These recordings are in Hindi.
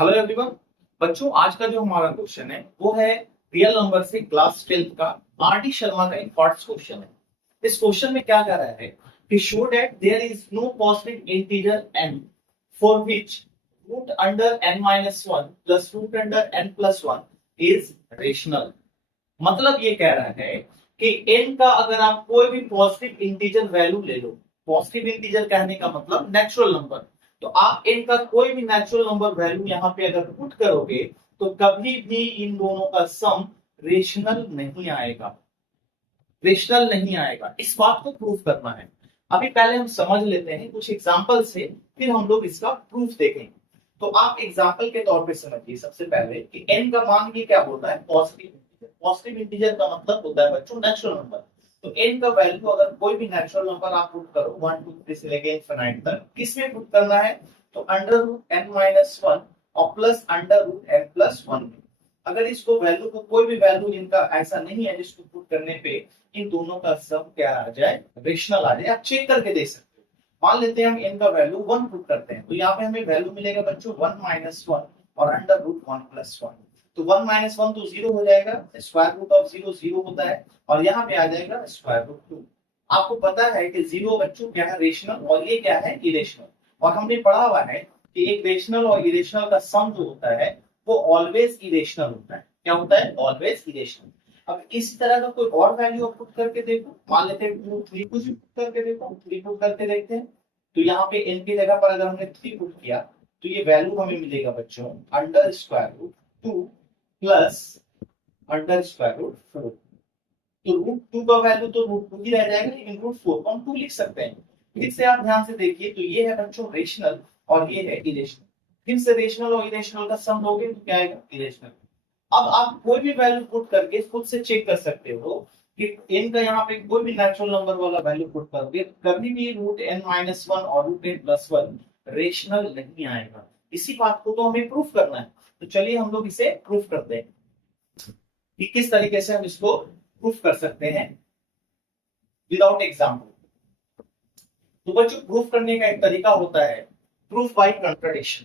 Hello everyone. बच्चों, आज का जो हमारा क्वेश्चन है वो है रियल नंबर से क्लास 12 का आर.डी. शर्मा का एक पार्ट्स क्वेश्चन है। इस क्वेश्चन में क्या कह रहा है कि show that there is no positive integer n for which root under n minus one plus root under n plus one is rational. मतलब ये कह रहा है कि n का अगर आप कोई भी पॉजिटिव इंटीजर वैल्यू ले लो, पॉजिटिव इंटीजर कहने का मतलब नेचुरल नंबर, तो आप n का कोई भी नेचुरल नंबर वैल्यू यहाँ पे अगर पुट करोगे तो कभी भी इन दोनों का सम रेशनल नहीं आएगा, रेशनल नहीं आएगा। इस बात को प्रूफ करना है। अभी पहले हम समझ लेते हैं कुछ एग्जांपल से, फिर हम लोग इसका प्रूफ देखेंगे। तो आप एग्जांपल के तौर पे समझिए सबसे पहले कि n का मान ये क्या होता है, पॉजिटिव इंटीजर। पॉजिटिव इंटीजर का मतलब होता है बच्चों नेचुरल नंबर। तो n का वैल्यू अगर कोई भी नेचुरल नंबर आप पुट करो 1 2 3 से लेके इनफिनिट तक, किसमें पुट करना है, तो under root n minus one और plus under root n plus one. अगर इसको वैल्यू को कोई भी वैल्यू इनका ऐसा नहीं है जिसको पुट करने पे इन दोनों का सम क्या आ जाए, रेशनल आ जाए। आप चेक करके देख सकते हो। मान लेते हैं हम n का वैल्यू 1 पुट करते हैं, तो यहाँ पे हमें वैल्यू मिलेगा बच्चों 1 माइनस वन और अंडर रूट 1 प्लस वन। तो 1 माइनस वन तो जीरो हो जाएगा, square root of zero zero होता है, और यहाँ पे आ जाएगा स्क्वायर रूट टू। आपको पता है कि जीरो बच्चों क्या है, रेशनल, और ये क्या है, इरेशनल। और हमने पढ़ा हुआ है कि एक रेशनल और इरेशनल का सम जो होता है वो ऑलवेज इरेशनल होता है। क्या होता है, ऑलवेज इरेशनल। अब इसी तरह का कोई और वैल्यू आप पुट करके देखो, मान लेते हैं 2 3 कुछ पुट करके देखो, 3 पुट करके देखते हैं। तो यहाँ पे n की जगह पर अगर हमने 3 पुट किया तो ये वैल्यू हमें मिलेगा बच्चों under square root 2 plus under square root 4। तो रूट 2 का वैल्यू तो रूट 2 ही रह जाएगा, लेकिन रूट 4 को हम 2 लिख सकते हैं। फिर से आप ध्यान से देखिए, तो ये है बच्चों रेशनल और ये है इरेशनल। फिर से रेशनल और इरेशनल का सम लोगे तो क्या आएगा, इरेशनल। अब आप कोई भी वैल्यू पुट करके खुद से चेक कर सकते हो कि n का यहाँ पे कोई भी नेचुरल नंबर वाला वैल्यू पुट करके कभी भी रूट n माइनस वन और root n plus one rational नहीं आएगा। इसी बात को तो हमें प्रूफ करना है। तो चलिए हम लोग इसे प्रूफ करते हैं कि किस तरीके से हम इसको प्रूफ कर सकते हैं विदाउट एग्जाम्पल। तो बच्चों, प्रूफ करने का एक तरीका होता है proof by contradiction.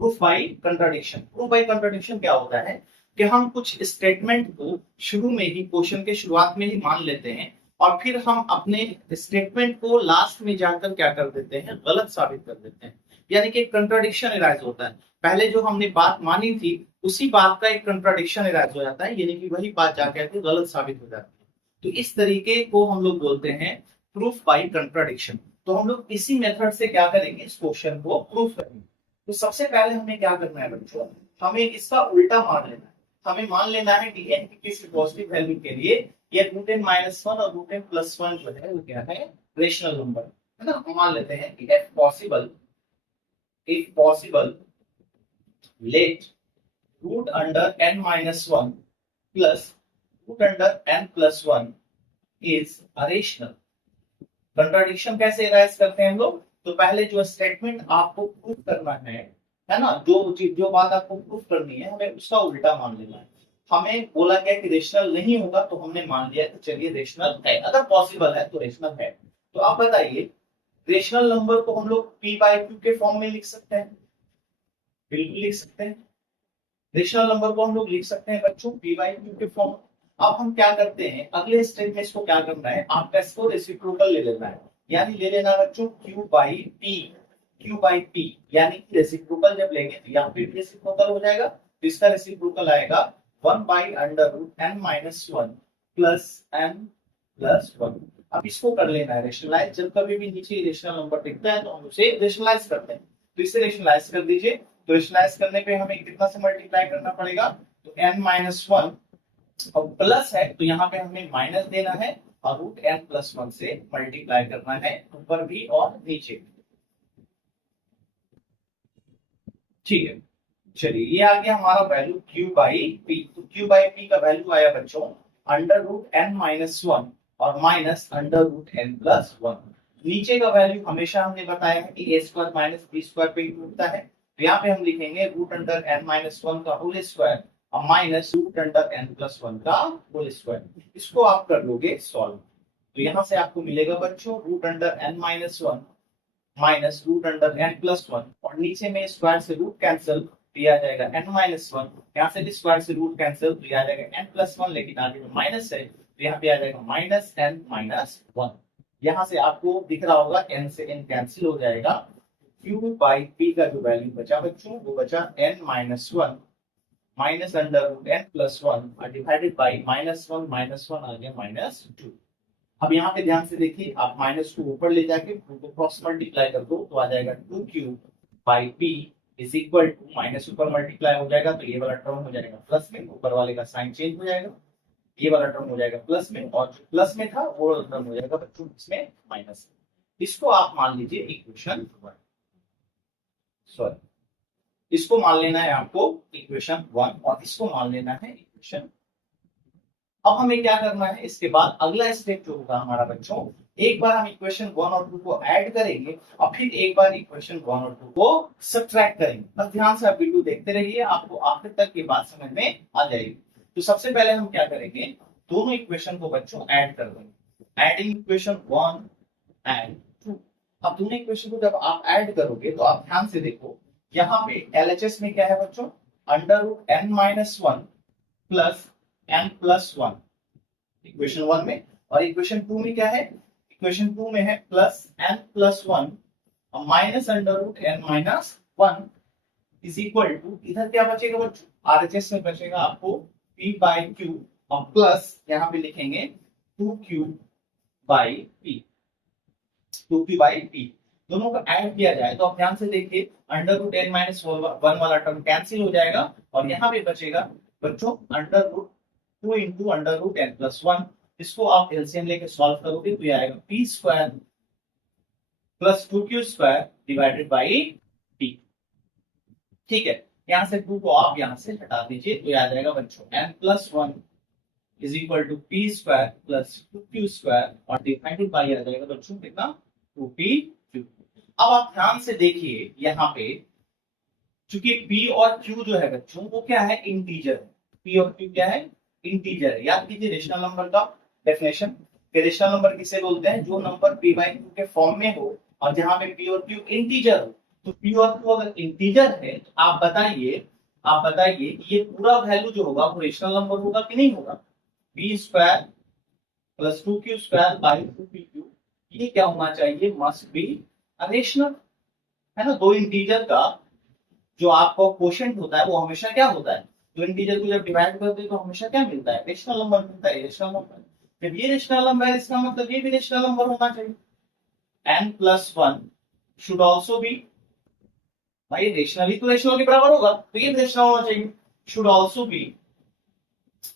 Proof by contradiction, proof by contradiction क्या होता है कि हम कुछ स्टेटमेंट को शुरू में ही, क्वेश्चन के शुरुआत में ही मान लेते हैं और फिर हम अपने स्टेटमेंट को लास्ट में जाकर क्या कर देते हैं, गलत साबित कर देते हैं। यानी कि एक कंट्राडिक्शन अराइज होता है। पहले जो हमने बात मानी थी उसी बात का एक कंट्राडिक्शन अराइज हो जाता है, यानी कि वही बात जाकर के गलत साबित हो जाती है। तो इस तरीके को हम लोग बोलते हैं प्रूफ बाय कंट्राडिक्शन। तो हम लोग इसी मेथड से क्या करेंगे, इस क्वेश्चन को प्रूफ करेंगे। तो सबसे पहले हमें क्या करना है बच्चों, हमें इसका उल्टा मान लेना है। हमें मान लेना है कि n की किसी पॉजिटिव वैल्यू के लिए ये रूट n माइनस वन और रूट n प्लस वन जो है वो क्या है, रेशनल नंबर है ना। हम मान लेते हैं कि if possible let root under n minus one plus root under n plus one is a rational। Contradiction कैसे अराइज करते हैं हम लोग, तो पहले जो स्टेटमेंट आपको प्रूफ करना है ना, जो चीज जो बात आपको प्रूफ करनी है हमें उसका उल्टा मान लेना है। हमें बोला गया कि रेशनल नहीं होगा तो हमने मान लिया कि चलिए रेशनल है, अगर पॉसिबल है तो रेशनल है। तो आप बताइए, रेशनल नंबर को हम लोग p बाय q के फॉर्म में लिख सकते हैं, बिल्कुल लिख सकते हैं। रेशनल नंबर को हम लोग लिख सकते हैं बच्चों p बाय q के फॉर्म। अब हम क्या करते हैं, अगले स्टेप में इसको क्या करना है, आपका इसको रेसिप्रोकल ले लेना है। यानी ले लेना बच्चों q बाई p, यानी कि रेसिप्रोकल जब लेंगे तो यहाँ पे रेसिप्रोकल हो जाएगा, तो इसका रेसिप्रोकल आएगा 1 by under root n minus one plus n plus one. अब इसको कर लेना है रेशनलाइज। जब कभी भी नीचे रेशनल नंबर दिखता है तो हम उसे रेशनलाइज करते हैं। तो इसे रेशनलाइज कर दीजिए। तो रेशनलाइज करने पे हमें कितना से मल्टीप्लाई करना पड़ेगा, तो n माइनस वन और प्लस है तो यहाँ पे हमें माइनस देना है और रूट n प्लस वन से मल्टीप्लाई करना है, ऊपर भी और नीचे भी। ठीक है, चलिए ये आ गया हमारा वैल्यू q बाई p। तो q बाई p का वैल्यू आया बच्चों under root n minus one और minus under root n plus one. नीचे का वैल्यू हमेशा हमने बताया है कि a square minus b square पे ही टूटता है। तो यहाँ पे हम लिखेंगे root under n minus one का होल स्क्वायर और minus root under n plus one का होल स्क्वायर। इसको आप कर लोगे सॉल्व, तो यहाँ से आपको मिलेगा बच्चों root under n minus one minus root under n plus one, और नीचे में स्क्वायर से रूट कैंसिल, तो ये आ जाएगा n माइनस वन, यहाँ से भी स्क्वायर से रूट कैंसिल, तो ये आ जाएगा n प्लस वन, लेकिन आगे में माइनस है तो यहाँ पे आ जाएगा माइनस n माइनस वन। यहाँ से आपको दिख रहा होगा n से n कैंसिल हो जाएगा, q बाई p का जो वैल्यू बचा बच्चों वो बचा n minus one minus under root n plus one divided by minus one आ गया माइनस टू। अब यहाँ पे ध्यान से देखिए, आप माइनस टू ऊपर ले जाके टू क्रॉस मल्टीप्लाई कर दो तो आ जाएगा 2q by p is equal to, minus ऊपर मल्टीप्लाई हो जाएगा तो ये वाला टर्म हो जाएगा प्लस में, ऊपर वाले का साइन चेंज हो जाएगा, ये वाला टर्म हो जाएगा प्लस में, और जो प्लस में था वो टर्म हो जाएगा बच्चों इसमें माइनस। इसको आप मान लीजिए इक्वेशन वन, सॉरी इसको मान लेना है आपको इक्वेशन वन और इसको मान लेना है इक्वेशन। अब हमें क्या करना है, इसके बाद अगला स्टेप जो होगा हमारा बच्चों, एक बार हम इक्वेशन वन और टू को ऐड करेंगे और फिर एक बार इक्वेशन वन और टू को सब्ट्रैक्ट करेंगे। बस ध्यान से आप वीडियो देखते रहिए, आपको आखिर तक ये बात समझ में आ जाएगी। तो सबसे पहले हम क्या करेंगे, दोनों इक्वेशन को बच्चों ऐड कर देंगे, adding equation one and two. अब दोनों इक्वेशन को जब आप ऐड करोगे तो आप ध्यान से देखो, यहाँ पे LHS में क्या है बच्चों, under root n minus one plus n plus one equation one में, और इक्वेशन टू में क्या है, इक्वेशन टू में है प्लस n प्लस वन और minus under root n minus one is equal to, इधर क्या बचेगा बच्चों, RHS में बचेगा आपको p बाई क्यू और प्लस यहाँ पे लिखेंगे 2q by p, 2q by p। दोनों को ऐड किया जाए तो आप ध्यान से देखिए, under root n minus one वाला टर्म कैंसिल हो जाएगा और यहाँ पे बचेगा बच्चों under root two into under root n plus one. इसको आप एलसीएम लेके सॉल्व करोगे तो ये आएगा p square plus 2q square divided by p। ठीक है, यहाँ से 2 को आप यहाँ से हटा दीजिए तो ये आ जाएगा बच्चों n plus one is equal to p square plus 2q square और डिवाइडेड बाई आ जाएगा बच्चों कितना, 2p। अब आप ध्यान से देखिए यहाँ पे, चूंकि p और q जो है बच्चों वो क्या है, इंटीजर है। p और q क्या है, इंटीजर है। याद कीजिए रेशनल नंबर का डेफिनेशन, रेशनल नंबर किसे बोलते हैं, जो नंबर p बाई q के फॉर्म में हो और जहां पे p और q इंटीजर हो। तो p और q अगर इंटीजर है तो आप बताइए ये पूरा वैल्यू जो होगा वो रेशनल नंबर होगा कि नहीं होगा, p square plus 2q square by 2pq, ये क्या होना चाहिए, मस्ट बी रेशनल, है ना। दो इंटीजर का जो आपका कोशेंट होता है वो हमेशा क्या होता है, दो इंटीजर को जब डिवाइड करते हैं तो हमेशा क्या मिलता है, रेशनल नंबर मिलता है, रेशनल नंबर। जब ये रेशनल नंबर है इसका मतलब ये भी रेशनल नंबर होना चाहिए, n plus one should also be, भाई रेशनल तो रेशनल के बराबर होगा तो ये भी रेशनल होना चाहिए, should also be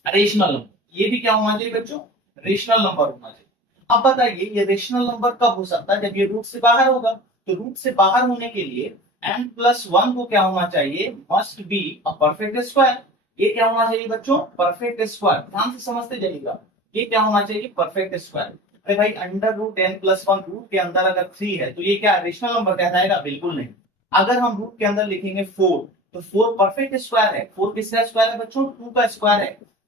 rational number. ये भी क्या होना चाहिए बच्चों, रेशनल नंबर होना चाहिए। अब बताइए ये रेशनल नंबर कब हो सकता है, जब ये रूट से बाहर होगा। तो रूट से बाहर होने के लिए n प्लस वन को क्या होना चाहिए, must be a perfect square. ये क्या होना चाहिए बच्चों, परफेक्ट स्क्वायर। ध्यान से समझते जाइएगा, ये क्या होना चाहिए, परफेक्ट स्क्वायर। अरे भाई under root n plus one root के अंदर अगर 3 है तो ये क्या रेशनल नंबर कहलाएगा, बिल्कुल नहीं। अगर हम रूट के अंदर लिखेंगे 4 तो 4 परफेक्ट स्क्वायर है। 4 किसका स्क्वायर है बच्चों, 2 का स्क्वायर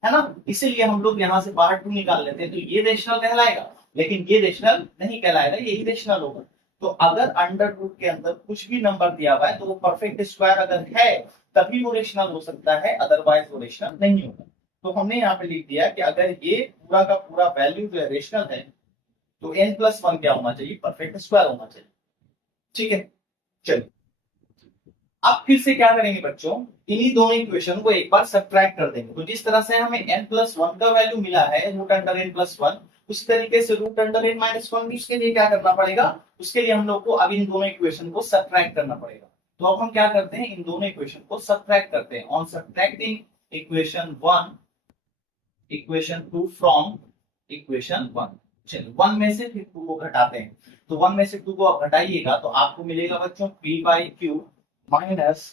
है ना। इसीलिए हम लोग यहाँ से बाहर 2 निकाल लेते हैं, तो ये रेशनल कहलाएगा, लेकिन ये रेशनल नहीं कहलाएगा, ये इरेशनल होगा। तो अगर अंडर रूट के अंदर कुछ भी नंबर दिया हुआ है तो वो परफेक्ट स्क्वायर अगर है तभी वो रेशनल हो सकता है, अदरवाइज वो रेशनल नहीं होगा। तो हमने यहाँ पे लिख दिया कि अगर ये पूरा का पूरा वैल्यू जो है रेशनल है तो n प्लस वन क्या होना चाहिए, परफेक्ट स्क्वायर होना चाहिए। ठीक है, चलिए अब फिर से क्या करेंगे बच्चों, इन्हीं दोनों इक्वेशन को एक बार सब्ट्रैक्ट कर देंगे। तो जिस तरह से हमें n प्लस वन का वैल्यू मिला है root under n plus one, उसी तरीके से root under n minus one भी उसके लिए क्या करना पड़ेगा, उसके लिए हम लोग को अब इन दोनों इक्वेशन को सब्ट्रैक्ट करना पड़ेगा। तो अब हम क्या करते हैं, इन दोनों इक्वेशन को सब्ट्रैक्ट करते हैं। On subtracting equation one equation two from equation one, चलिए वन में से फिर टू को घटाते हैं। तो वन में से टू को आप घटाइएगा तो आपको मिलेगा बच्चों p by q minus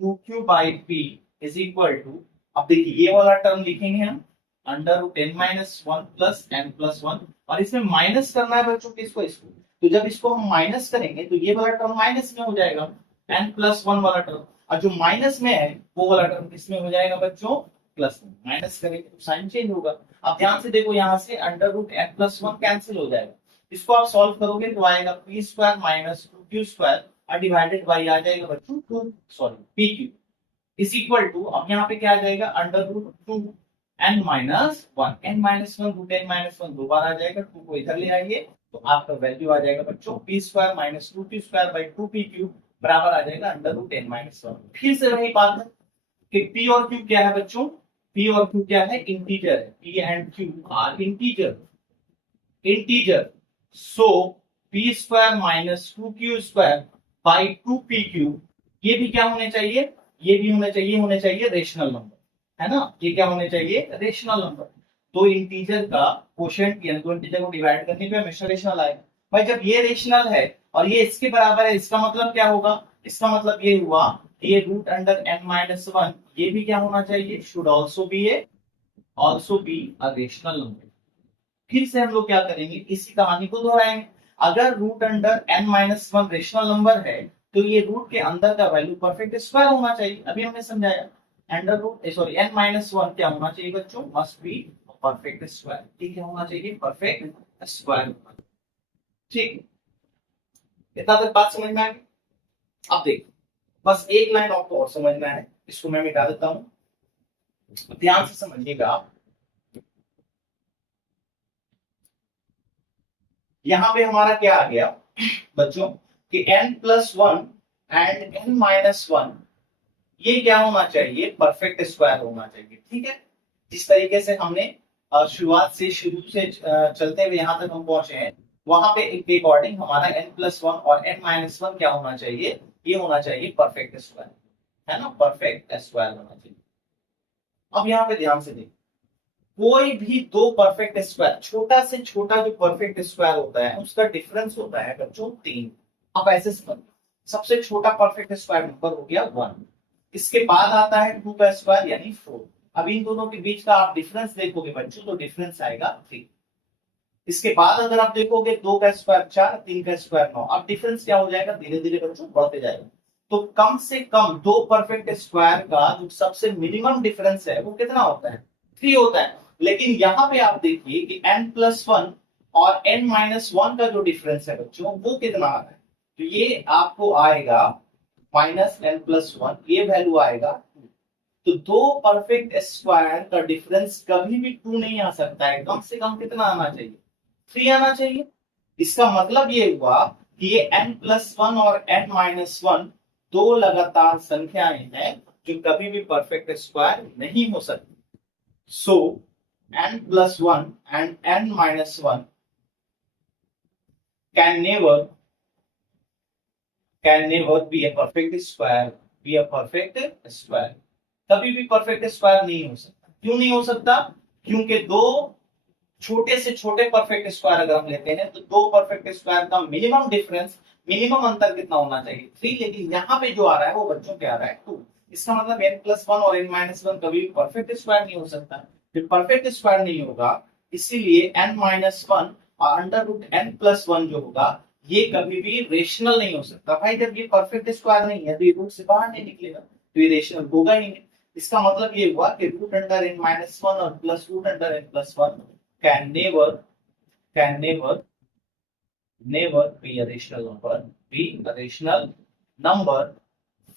2q by p is equal to, अब देखिए ये वाला टर्म लिखेंगे हम under root n minus one plus n plus one, और इसमें माइनस करना है बच्चों किसको, इसको। तो जब इसको हम माइनस करेंगे तो ये वाला टर्म माइनस में हो जाएगा, n प्लस वन वाला टर्म, और जो माइनस में है वो वाला टर्म किसमें हो जाएगा बच्चों, प्लस में। माइनस करेंगे तो साइन चेंज होगा। अब ध्यान से देखो यहाँ से under root n plus one cancel हो जाएगा, इसको आप सॉल्व करोगे तो आएगा p square minus 2q square और डिवाइडेड बाई आ जाएगा बच्चों 2 sorry pq। Is equal to, अब यहाँ पे क्या आ जाएगा, under root 2 n minus 1, n minus 1 root n minus 1 दो बार आ जाएगा, 2 को इधर ले आइए तो आपका वैल्यू आ जाएगा बच्चों p square minus 2p square by 2p cube बराबर आ जाएगा अंडर रूट n माइनस 1। फिर से वही बात है कि p और q क्या है बच्चों, p और q क्या है, इंटीजर है, p and q are integer, so p square minus 2q square by 2p cube, ये भी क्या होने चाहिए, ये भी होने चाहिए रेशनल नंबर, है ना, ये क्या होने चाहिए, रेशनल नंबर। तो इंटीजर का क्वोशिएंट यानी दो इंटीजर को डिवाइड करने पे हमेशा रेशनल आएगा। भाई जब ये रेशनल है और ये इसके बराबर है, इसका मतलब क्या होगा, इसका मतलब ये हुआ ये रूट अंडर n माइनस 1 ये भी क्या होना चाहिए, should also be a rational number. फिर से हम लोग क्या करेंगे, इसी कहानी को दोहराएंगे। अगर root under n minus 1 rational number है तो ये रूट के अंदर का वैल्यू परफेक्ट स्क्वायर होना चाहिए, अभी हमने समझाया। Under root sorry n minus 1 क्या होना चाहिए बच्चों, मस्ट बी परफेक्ट स्क्वायर, ठीक है, होना चाहिए परफेक्ट स्क्वायर। ठीक, इतना तक बात समझ में आ गई। अब देखो बस एक लाइन आपको और समझना है, इसको मैं मिटा देता हूं, ध्यान से समझिएगा आप। यहां पे हमारा क्या आ गया बच्चों कि n plus 1 and n minus 1 ये क्या होना चाहिए, परफेक्ट स्क्वायर होना चाहिए, ठीक है। जिस तरीके से हमने शुरुआत से शुरू से चलते हुए यहाँ तक हम पहुंचे हैं, वहां पे एक अकॉर्डिंग हमारा n प्लस 1 और n माइनस 1 क्या होना चाहिए, ये होना चाहिए परफेक्ट स्क्वायर, है ना, परफेक्ट स्क्वायर होना चाहिए। अब यहाँ पे ध्यान से देखिए, कोई भी दो परफेक्ट स्क्वायर, छोटा से छोटा जो परफेक्ट स्क्वायर होता है उसका डिफरेंस होता है बच्चों 3। आप ऐसे समझ, सबसे छोटा परफेक्ट स्क्वायर नंबर हो गया 1, इसके बाद आता है 2 का स्क्वायर यानी 4। अब इन दोनों के बीच का आप डिफरेंस देखोगे बच्चों तो डिफरेंस आएगा 3। इसके बाद अगर आप देखोगे 2 का स्क्वायर 4, 3 का स्क्वायर 9, अब डिफरेंस क्या हो जाएगा, धीरे धीरे बच्चों बढ़ते जाएगा। तो कम से कम दो परफेक्ट स्क्वायर का जो सबसे मिनिमम डिफरेंस है वो कितना होता है, 3 होता है। लेकिन यहाँ पे आप देखिए कि n प्लस 1 और n माइनस 1 का जो डिफरेंस है बच्चों वो कितना आ रहा है, तो ये आपको आएगा माइनस n प्लस 1, ये वैल्यू आएगा 2। तो दो परफेक्ट स्क्वायर का डिफरेंस कभी भी 2 नहीं आ सकता है, कम से कम कितना आना चाहिए, 3 आना चाहिए। इसका मतलब ये हुआ कि ये n प्लस 1 और n माइनस 1 दो लगातार संख्याएं हैं जो कभी भी परफेक्ट स्क्वायर नहीं हो सकती। सो n plus 1 and n minus 1 can never be a perfect square, कभी भी परफेक्ट स्क्वायर नहीं हो सकता। क्यों नहीं हो सकता, क्योंकि दो छोटे से छोटे परफेक्ट स्क्वायर अगर हम लेते हैं तो दो परफेक्ट स्क्वायर का मिनिमम डिफरेंस, मिनिमम अंतर कितना होना चाहिए, 3, लेकिन यहाँ पे जो आ रहा है वो बच्चों क्या आ रहा है 2। इसका मतलब n प्लस 1 और n माइनस 1 कभी भी परफेक्ट स्क्वायर नहीं हो सकता। फिर परफेक्ट स्क्वायर नहीं होगा, इसीलिए n माइनस 1 और अंडर रूट n प्लस 1 जो होगा ये कभी भी रेशनल नहीं हो सकता। भाई जब ये परफेक्ट स्क्वायर नहीं है तो ये रूट से बाहर नहीं निकलेगा, तो ये रेशनल होगा ही नहीं। इसका मतलब ये हुआ कि रूट अंडर n माइनस 1 और plus root under n plus 1 can never be a rational number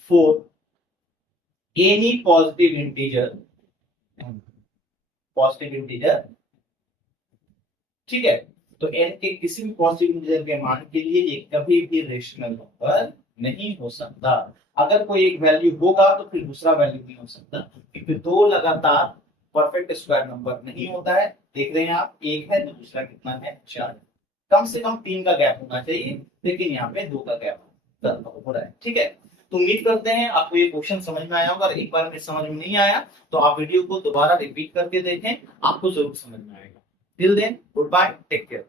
for any positive integer, ठीक है। तो n के किसी भी पॉजिटिव इंटीजर के मान के लिए ये कभी भी रेशनल नंबर नहीं हो सकता। अगर कोई एक वैल्यू होगा तो फिर दूसरा वैल्यू नहीं हो सकता, क्योंकि दो लगातार परफेक्ट स्क्वायर नंबर नहीं होता है। देख रहे हैं आप, एक है तो दूसरा कितना है 4, कम से कम 3 का गैप होना चाहिए, लेकिन यहाँ पे 2 का गैप हो रहा है, ठीक है। तो उम्मीद करते हैं आपको ये क्वेश्चन समझ में आया होगा। अगर एक बार में समझ में नहीं आया तो आप वीडियो को दोबारा रिपीट करके देखें, आपको जरूर समझ में आएगा। Till then good bye, take care.